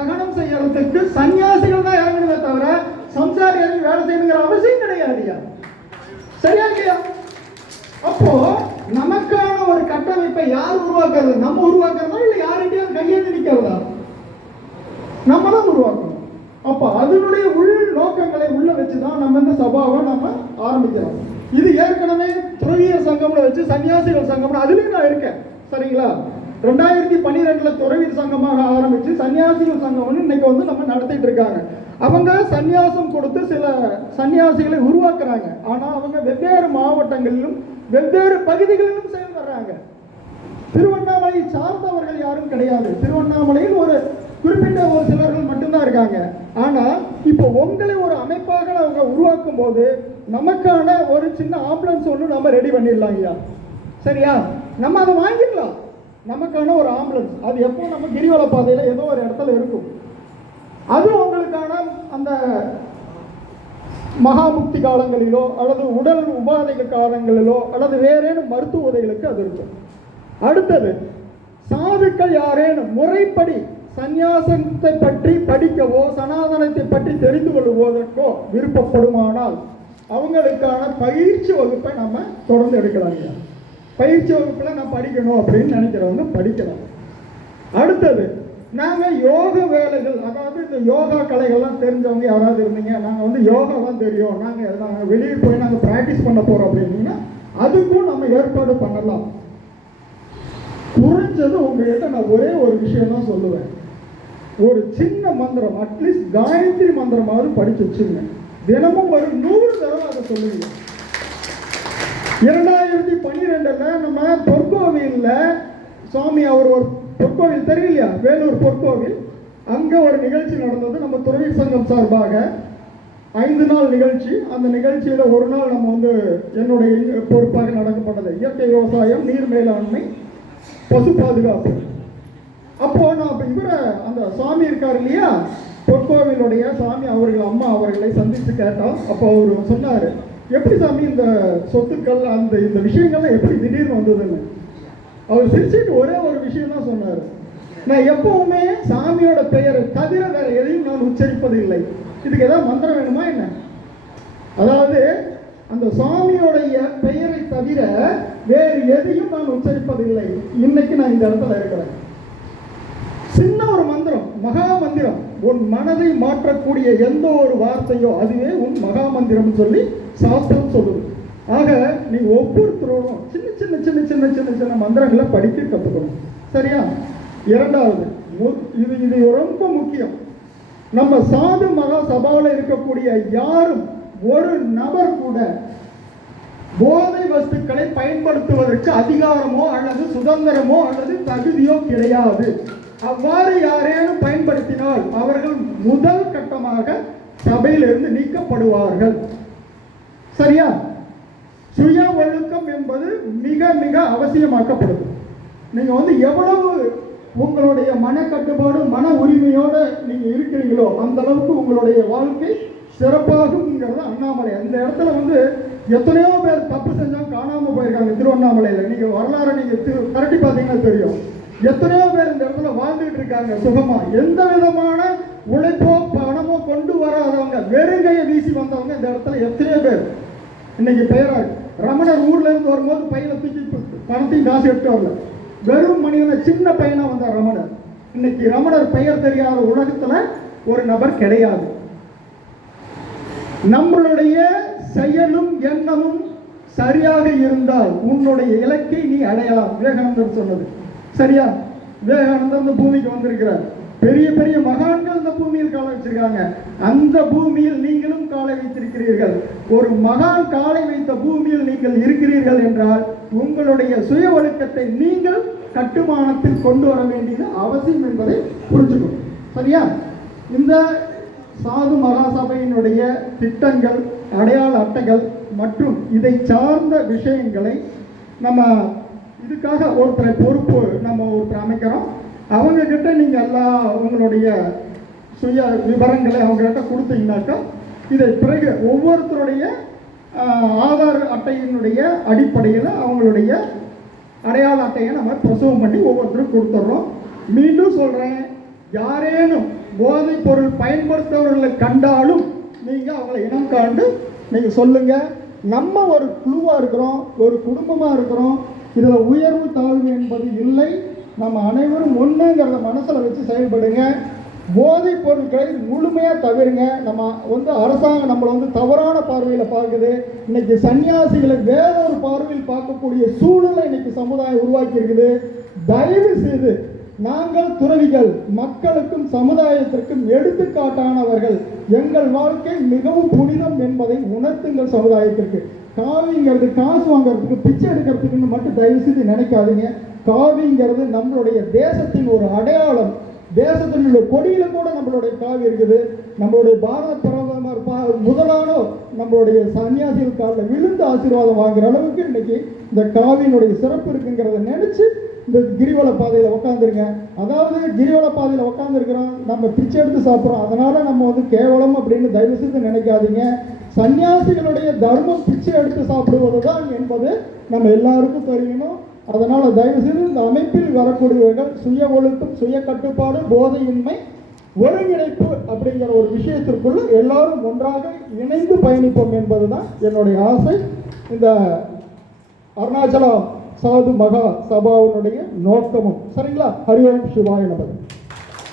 தகனம் செய்யறதுக்கு சன்னியாசிகள் தான் இறங்கணுமே தவிர சம்சாரி இறங்கி வேலை செய்யணுங்கிற அவசியம் கிடையாதுயா. சரியா இல்லையா? அப்போ நமக்கான ஒரு கட்டமைப்பை யார் உருவாக்குறது? நம்ம உருவாக்குறதா இல்ல யார்கிட்டயும் கையெழுத்து நிக்கிறதா? நம்ம தான் உருவாக்கணும். அப்ப அதனுடைய உள் நோக்கங்களை உள்ள வச்சுதான் நம்ம இந்த சபாவை நம்ம ஆரம்பிக்கிறோம். இது ஏற்கனவே துறவியர் சங்கம்னு வச்சு சன்னியாசிகள் சங்கம்னு அதுலயும் நான் இருக்கேன். சரிங்களா? 2012 துறவியர் சங்கமாக ஆரம்பிச்சு சன்னியாசிகள் சங்கம்னு இன்னைக்கு வந்து நம்ம நடத்திட்டு இருக்காங்க. அவங்க சன்னியாசம் கொடுத்து சில சன்னியாசிகளை உருவாக்குறாங்க. ஆனா அவங்க வெவ்வேறு மாவட்டங்களிலும் வெவ்வேறு பகுதிகளிலும் செயல்படுறாங்க. திருவண்ணாமலை சார்ந்தவர்கள் யாரும் கிடையாது. திருவண்ணாமலையில் ஒரு குறிப்பிட்ட ஒரு சிலர்கள் மட்டும்தான் இருக்காங்க. ஆனா இப்போ உங்களை ஒரு அமைப்பாக அவங்க உருவாக்கும் போது நமக்கான ஒரு சின்ன ஆம்புலன்ஸ் ஒன்று நம்ம ரெடி பண்ணிடலாம் ஐயா. சரியா? நம்ம அதை வாங்கிடலாம். நமக்கான ஒரு ஆம்புலன்ஸ் அது எப்போ நம்ம கிரிவல பாதையில ஏதோ ஒரு இடத்துல இருக்கும். அது உங்களுக்கான அந்த மகாமுக்தி காலங்களிலோ அல்லது உடல் உபாதைகள் காலங்களிலோ அல்லது வேறேனும் மருத்துவ உதவிகளுக்கு அது இருக்கும். அடுத்தது, சாதுக்கள் யாரேனும் முறைப்படி சந்நியாசத்தை பற்றி படிக்கவோ சனாதனத்தை பற்றி தெரிந்து கொள்வதற்கோ விருப்பப்படுமானால் அவங்களுக்கான பயிற்சி வகுப்பை நம்ம தொடர்ந்து எடுக்கலாம். பயிற்சி வகுப்பில் நான் படிக்கணும் அப்படின்னு நினைக்கிறவங்க படிக்கலாம். அடுத்தது, நாங்கள் யோக வேலைகள், அதாவது இந்த யோகா கலைகள்லாம் தெரிஞ்சவங்க யாராவது இருந்தீங்க, நாங்கள் வந்து யோகாலாம் தெரியும், நாங்கள் வெளியே போய் நாங்கள் ப்ராக்டிஸ் பண்ண போகிறோம் அப்படின்னீங்கன்னா அதுக்கும் நம்ம ஏற்பாடு பண்ணலாம். குறைஞ்சது உங்ககிட்ட நான் ஒரே ஒரு விஷயம் தான் சொல்லுவேன். ஒரு சின்ன மந்திரம், அட்லீஸ்ட் காயத்ரி மந்திரமாவது படிச்சு வச்சுங்க. தினமும் ஒரு 100 தடவை அதை சொல்லுவீங்க. 2012 நம்ம பொற்கோவிலில் சுவாமி அவர் ஒரு பொற்கோவில் தெரியலையா, வேலூர் பொற்கோவில், அங்கே ஒரு நிகழ்ச்சி நடந்தது. நம்ம துறவி சங்கம் சார்பாக 5 நாள் நிகழ்ச்சி. அந்த நிகழ்ச்சியில் ஒரு நாள் நம்ம வந்து என்னுடைய பொறுப்பாக நடக்கப்பட்டது இயற்கை விவசாயம், நீர் மேலாண்மை, பசு பாதுகாப்பு. அப்போ நான் இவரை அந்த சுவாமி இருக்கார் இல்லையா, பொற்கோவிலுடைய சுவாமி அவர்கள் அம்மா அவர்களை சந்தித்து கேட்டோம். அப்போ அவர் சொன்னார், எப்படி சாமி இந்த சொத்துக்கள் அந்த இந்த விஷயங்கள்லாம் எப்படி திடீர்னு வந்ததுன்னு. அவர் சிரிச்சுட்டு ஒரே ஒரு விஷயம் தான் சொன்னார், நான் எப்பவுமே சாமியோட பெயரை தவிர வேற எதையும் நான் உச்சரிப்பது இல்லை. இதுக்கு ஏதாவது மந்திரம் வேணுமா என்ன? அதாவது அந்த சுவாமியோடைய பெயரை தவிர வேறு எதையும் நான் உச்சரிப்பதில்லை. இன்னைக்கு நான் இந்த இடத்துல இருக்கிறேன். சின்ன ஒரு மந்திரம், மகா மந்திரம், உன் மனதை மாற்றக்கூடிய எந்த ஒரு வார்த்தையோ அதுவே உன் மகா மந்திரம் சொல்லி சாஸ்திரம் சொல்லுது. ஆக நீங்க ஒவ்வொருத்தரோடும் சின்ன சின்ன சின்ன சின்ன சின்ன சின்ன மந்திரங்களை படிக்க கற்றுக்கணும். சரியா? இரண்டாவது, இது ரொம்ப முக்கியம். நம்ம சாது மகா சபாவில் இருக்கக்கூடிய யாரும் ஒரு நபர் கூட போதை வஸ்துக்களை பயன்படுத்துவதற்கு அதிகாரமோ அல்லது சுதந்திரமோ அல்லது தகுதியோ கிடையாது. அவ்வாறு யாரேனும் பயன்படுத்தினால் அவர்கள் முதல் கட்டமாக சபையிலிருந்து நீக்கப்படுவார்கள். சரியா? சுய ஒழுக்கம் என்பது மிக மிக அவசியமாக்கப்படுது. நீங்க வந்து எவ்வளவு உங்களுடைய மன கட்டுப்பாடு மன உரிமையோடு நீங்க இருக்கிறீங்களோ அந்த அளவுக்கு உங்களுடைய வாழ்க்கை சிறப்பாகுங்கிறது அண்ணாமலை. அந்த இடத்துல வந்து எத்தனையோ பேர் தப்பு செஞ்சவங்க காணாம போயிருக்காங்க. திருவண்ணாமலையில நீங்க வரலாறு நீங்க கரட்டி பார்த்தீங்கன்னா தெரியும். எத்தனையோ பேர் இந்த இடத்துல வாழ்ந்துட்டு இருக்காங்க சுகமா. எந்த விதமான உழைப்போ பணமோ கொண்டு வராதவங்க, வெறுங்கையை வீசி வந்தவங்க இந்த இடத்துல எத்தனையோ பேர் இன்னைக்கு பெயராக. ரமணர் ஊர்ல இருந்து வரும்போது பையில தூக்கி பணத்தையும் காசு எடுத்து வரல, வெறும் மனிதன சின்ன பையனா வந்தார் ரமணர். இன்னைக்கு ரமணர் பெயர் தெரியாத உலகத்துல ஒரு நபர் கிடையாது. நம்மளுடைய செயலும் எண்ணமும் சரியாக இருந்தால் உன்னுடைய இலக்கை நீ அடையலாம். விவேகானந்தர் சொன்னது சரியா? விவேகானந்தர் இந்த பூமிக்கு வந்திருக்கிறார். பெரிய பெரிய மகான்கள் இந்த பூமியில் காலை வச்சிருக்காங்க. அந்த பூமியில் நீங்களும் காலை வைத்திருக்கிறீர்கள். ஒரு மகான் காலை வைத்த பூமியில் நீங்கள் இருக்கிறீர்கள் என்றால் உங்களுடைய சுய ஒழுக்கத்தை நீங்கள் கட்டுமானத்தில் கொண்டு வர வேண்டியது அவசியம் என்பதை புரிஞ்சுக்கணும். சரியா? இந்த சாது மகாசபையினுடைய திட்டங்கள், அடையாள அட்டைகள் மற்றும் இதை சார்ந்த விஷயங்களை நம்ம இதுக்காக ஒருத்தரை பொறுப்பு நம்ம ஒருத்தர் அமைக்கிறோம். அவங்க கிட்ட நீங்க எல்லா உங்களுடைய சுய விவரங்களை அவங்க கிட்ட கொடுத்தீங்கன்னாக்கா இதை பிறகு ஒவ்வொருத்தருடைய ஆதார் அட்டையினுடைய அடிப்படையில் அவங்களுடைய அடையாள அட்டையை நம்ம பிரசவம் பண்ணி ஒவ்வொருத்தரும் கொடுத்துட்றோம். மீண்டும் சொல்றேன், யாரேனும் போதைப் பொருள் பயன்படுத்துபவர்களை கண்டாலும் நீங்கள் அவங்களை இனம் காண்டு நீங்கள் சொல்லுங்கள். நம்ம ஒரு குழுவாக இருக்கிறோம், ஒரு குடும்பமாக இருக்கிறோம். இதில் உயர்வு தாழ்வு என்பது இல்லை. நம்ம அனைவரும் ஒன்றுங்கிறத மனசில் வச்சு செயல்படுங்க. போதைப் பொருட்களை முழுமையாக தவிருங்க. நம்ம அரசாங்கம் நம்மளை தவறான பார்வையில் பார்க்குது. இன்னைக்கு சன்னியாசிகளை வேறொரு பார்வையில் பார்க்கக்கூடிய சூழலை இன்னைக்கு சமுதாயம் உருவாக்கி இருக்குது. தயவு செய்து நாங்கள் துறவிகள், மக்களுக்கும் சமுதாயத்திற்கும் எடுத்துக்காட்டானவர்கள். எங்கள் வாழ்க்கை மிகவும் புனிதம் என்பதை உணர்த்துங்கள் சமுதாயத்திற்கு. காவிங்கிறது காசு வாங்கிறதுக்கு, பிச்சை எடுக்கிறதுக்குன்னு மட்டும் தயவு செய்து நினைக்காதீங்க. காவிங்கிறது நம்மளுடைய தேசத்தின் ஒரு அடையாளம். தேசத்தினுடைய கொடியில கூட நம்மளுடைய காவி இருக்குது. நம்மளுடைய பாரத பிரதமர் முதலான நம்மளுடைய சன்னியாசிகள் காலில் விழுந்து ஆசீர்வாதம் வாங்குற அளவுக்கு இன்னைக்கு இந்த காவியினுடைய சிறப்பு இருக்குங்கிறத நினைச்சு இந்த கிரிவல பாதையில் உட்காந்துருங்க. அதாவது கிரிவல பாதையில் உட்காந்துருக்கிறோம், நம்ம பிச்சை எடுத்து சாப்பிட்றோம், அதனால நம்ம கேவலம் அப்படின்னு தயவு செய்து நினைக்காதீங்க. சன்னியாசிகளுடைய தர்மம் பிச்சை எடுத்து சாப்பிடுவது தான் என்பது நம்ம எல்லாருக்கும் தெரியணும். அதனால் தயவுசெய்து இந்த அமைப்பில் வரக்கூடியவர்கள் சுய ஒழுக்கம், சுய கட்டுப்பாடு, போதையின்மை, ஒருங்கிணைப்பு அப்படிங்கிற ஒரு விஷயத்திற்குள்ள எல்லாரும் ஒன்றாக இணைந்து பயணிப்போம் என்பதுதான் என்னுடைய ஆசை. இந்த அருணாச்சல சாது மகா சபாவினுடைய நோக்கமும். சரிங்களா? ஹரி ஓம் சிவாய நமः.